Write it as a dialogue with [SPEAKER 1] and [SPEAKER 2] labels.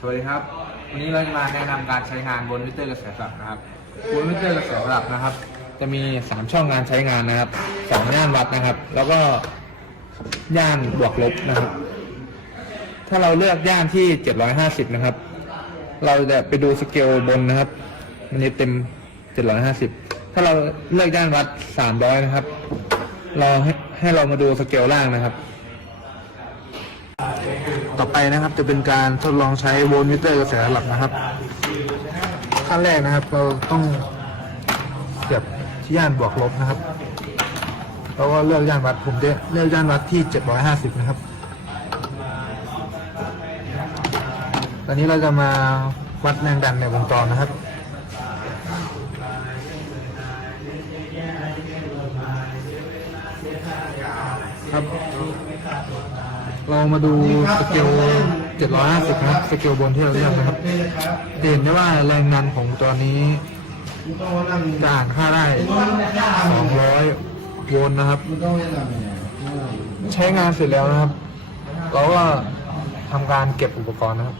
[SPEAKER 1] สวัสดีครับ วันนี้เราจะมาแนะนำการใช้งานบนมิเตอร์กระแสสลับนะครับบนมิเตอร์กระแสสลับนะครับ จะมี 3 ช่องงานใช้งานนะครับสองย่านวัดนะครับ แล้วก็ย่านบวกลบนะครับ ถ้าเราเลือกย่านที่ 750 นะครับ เราจะไปดูสเกลบนนะครับอันนี้เต็ม 750 ถ้าเราเลือกย่านวัด 300 นะครับ เราให้ให้เรามาดูสเกลล่างนะครับ ต่อไปนะครับ จะเป็นการทดลองใช้โวลต์มิเตอร์กระแสหลักนะครับ ขั้นแรกนะครับ เราต้องเสียบที่ย่านบวกลบนะครับแล้วก็เลือกย่านวัดผมจะเลือกย่านวัดที่ 750 นะครับ ตอนนี้เราจะมาวัดแรงดันในวงจรนะครับครับ เรามาดูสเกล 750 ครับ สเกลบนที่เราเลือกนะครับเห็นได้ว่าแรงดันของตัวนี้จะอ่านค่าได้ 200 โวลต์นะครับ ใช้งานเสร็จแล้วนะครับ เราก็ทำการเก็บอุปกรณ์นะครับ